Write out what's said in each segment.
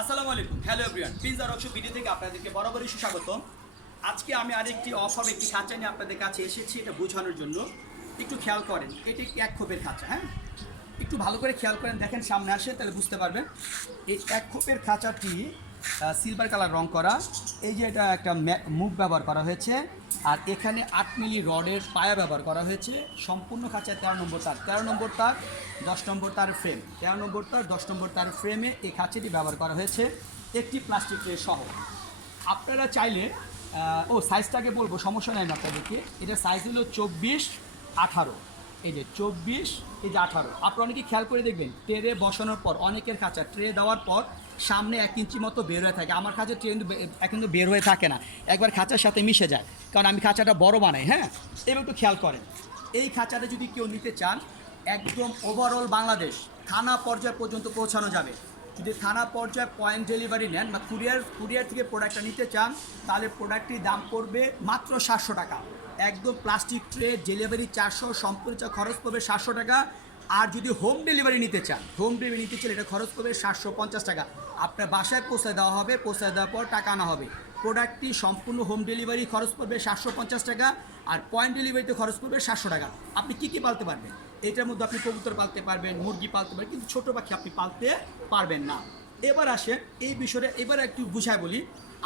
আসসালামু আলাইকুম, hello everyone, Prince আর অক্ষ ভিডিও থেকে আপনাদেরকে বরাবরই সুস্বাগতম। আজকে আমি আরেকটি অফ একটি খাঁচা নিয়ে আপনাদের কাছে এসেছি, এটা বোঝানোর জন্য। একটু খেয়াল করেন, এটি একটি এক খোপের খাঁচা। হ্যাঁ, একটু ভালো করে খেয়াল করেন, দেখেন সামনে আসে তাহলে বুঝতে পারবেন। এই এক খোপের খাঁচাটি সিলভার কালার রং করা। এই যে এটা একটা মুখ ব্যবহার করা হয়েছে, আর এখানে 8 মিলি রডের পায়া ব্যবহার করা হয়েছে। সম্পূর্ণ খাঁচায় 13 নম্বর তার, 13 নম্বর তার, 10 নম্বর তার ফ্রেম, 13 নম্বর তার, 10 নম্বর তার ফ্রেমে এই খাঁচাটি ব্যবহার করা হয়েছে, একটি প্লাস্টিক ট্রে সহ। আপনারা চাইলে সাইজটাকে বলবো, সমস্যা নেই আপনাদেরকে। এটা সাইজ হলো 24-18। এই যে 24, এই যে 18। আপনারা অনেকে খেয়াল করে দেখবেন, ট্রে বসানোর পর অনেকের খাঁচা ট্রে দেওয়ার পর সামনে 1 ইঞ্চি মতো বের হয়ে থাকে। আমার খাঁচা ট্রে কিন্তু বের হয়ে থাকে না, একবার খাঁচার সাথে মিশে যায়, কারণ আমি খাঁচাটা বড় বানাই। হ্যাঁ, এবার একটু খেয়াল করেন, এই খাঁচাটা যদি কেউ নিতে চান, একদম ওভারঅল বাংলাদেশ থানা পর্যায় পর্যন্ত পৌঁছানো যাবে। যদি থানা পর্যায়ে পয়েন্ট ডেলিভারি নেন বা কুরিয়ার থেকে প্রোডাক্টটা নিতে চান, তাহলে প্রোডাক্টটির দাম পড়বে মাত্র 700 টাকা। একদম প্লাস্টিক ট্রে, ডেলিভারি 400, সম্পূর্ণ খরচ পড়বে 700 টাকা। আর যদি হোম ডেলিভারি নিতে চান, হোম ডেলিভারি নিতে চাইলে এটা খরচ পড়বে 750 টাকা। আপনার বাসায় পৌঁছে দেওয়া হবে, পৌঁছে দেওয়ার পর টাকা আনা হবে। প্রোডাক্টটি সম্পূর্ণ হোম ডেলিভারি খরচ পড়বে 750 টাকা, আর পয়েন্ট ডেলিভারিতে খরচ পড়বে 700 টাকা। আপনি কী কী পালতে পারবেন? এটার মধ্যে আপনি কবুতর পালতে পারবেন, মুরগি পালতে পারবেন, কিন্তু ছোটো পাখি আপনি পালতে পারবেন না। এবার আসেন এই বিষয়ে, এবার একটু বুঝায় বলি।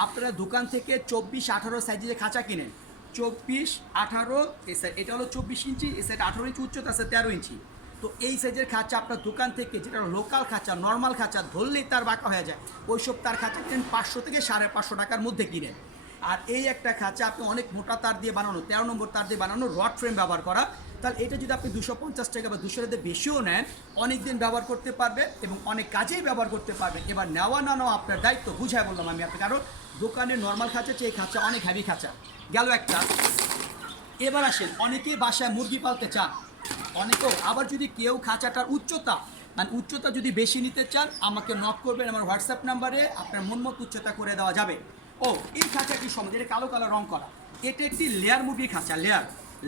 আপনারা দোকান থেকে 24-18 সাইজে যে খাঁচা কিনেন, 24-18 এই সাইজ, এটা হলো 24 ইঞ্চি, এই সাইড 18 ইঞ্চি উচ্চতা আছে, 13 ইঞ্চি। তো এই সাইজের খাঁচা আপনার দোকান থেকে, যেটা লোকাল খাঁচা, নর্মাল খাঁচা ধরলেই তার বাঁকা হয়ে যায়, ওইসব তার খাঁচা কিনেন 500 থেকে 550 টাকার মধ্যে কিনেন। আর এই একটা খাঁচা আপনি অনেক মোটা তার দিয়ে বানানো, 13 নম্বর তার দিয়ে বানানো, রড ফ্রেম ব্যবহার করা, তাহলে এটা যদি আপনি 250 টাকা বা 200 টাকা বেশিও নেন, অনেক দিন ব্যবহার করতে পারবেন এবং অনেক কাজেই ব্যবহার করতে পারবেন। এবার নেওয়া না নেওয়া আপনার দায়িত্ব, বুঝায় বললাম আমি আপনাকে। কারণ দোকানের নর্মাল খাঁচা চেয়ে এই খাঁচা অনেক হ্যাভি খাঁচা গেল একটা। এবার আসেন, অনেকেই বাসায় মুরগি পালতে চান, অনেকেও। আবার যদি কেউ খাঁচাটার উচ্চতা, মানে উচ্চতা যদি বেশি নিতে চান, আমাকে নক করবেন আমার হোয়াটসঅ্যাপ নাম্বারে, আপনার মনমতো উচ্চতা করে দেওয়া যাবে। এই খাঁচাটির সম্বন্ধে, এটা কালো কালো রং করা, এটা একটি লেয়ার মুরগির খাঁচা।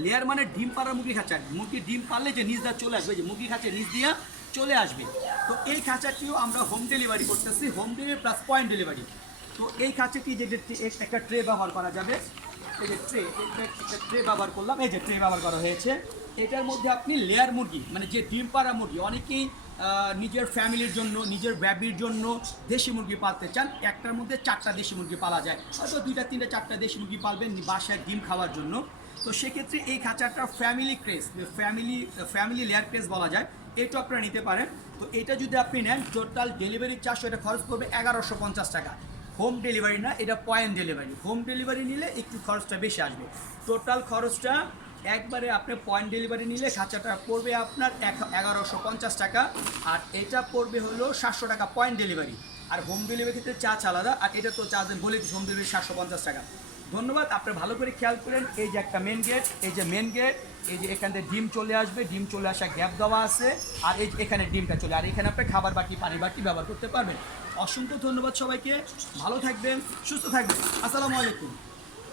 লেয়ার মানে ডিম পাড়ার মুরগির খাঁচা। মুরগির ডিম পারলে যে নিচ দিয়ে চলে আসবে, যে মুরগির খাঁচা নিচ দিয়ে চলে আসবে। তো এই খাঁচাটিও আমরা হোম ডেলিভারি করতেছি, home delivery plus point delivery. তো এই খাঁচাটি যে একটা ট্রে ব্যবহার করা যাবে, এই যে ট্রে ব্যবহার করলাম, এই যে ট্রে ব্যবহার করা হয়েছে। এটার মধ্যে আপনি লেয়ার মুরগি, মানে যে ডিম পাড়া মুরগি, অনেকেই নিজের ফ্যামিলির জন্য, নিজের বেবির জন্য দেশি মুরগি পালতে চান। একটার মধ্যে 4টা দেশি মুরগি পালা যায়, হয়তো 2টা 3টা 4টা দেশি মুরগি পালবেন বাসায় ডিম খাওয়ার জন্য। তো সেক্ষেত্রে এই খাঁচাটা ফ্যামিলি লেয়ার ক্রেস বলা যায়, এটা আপনারা নিতে পারেন। তো এটা যদি আপনি নেন, টোটাল ডেলিভারি চার্জ, এটা খরচ পড়বে 1150 টাকা। হোম ডেলিভারি না, এটা পয়েন্ট ডেলিভারি। হোম ডেলিভারি নিলে একটু খরচটা বেশি আসবে। টোটাল খরচটা একবারে আপনি পয়েন্ট ডেলিভারি নিলে খাঁচাটা পড়বে আপনার 1150 টাকা, আর এটা পড়বে হলো 700 টাকা পয়েন্ট ডেলিভারি। আর হোম ডেলিভারিতে চার্জ আলাদা, আর এটা তো চার্জ বলে দিচ্ছি, হোম ডেলিভারি 750 টাকা। ধন্যবাদ। আপনি ভালো করে খেয়াল করেন, এই যে একটা মেন গেট, এই যে মেন গেট, এই যে এখান থেকে ডিম চলে আসবে, ডিম চলে আসা গ্যাপ দেওয়া আছে, আর এই এখানে ডিমটা চলে, আর এখানে আপনি খাবার বাটি, পানি বাটি ব্যবহার করতে পারবেন। অসংখ্য ধন্যবাদ সবাইকে, ভালো থাকবেন, সুস্থ থাকবেন। আসসালামু আলাইকুম।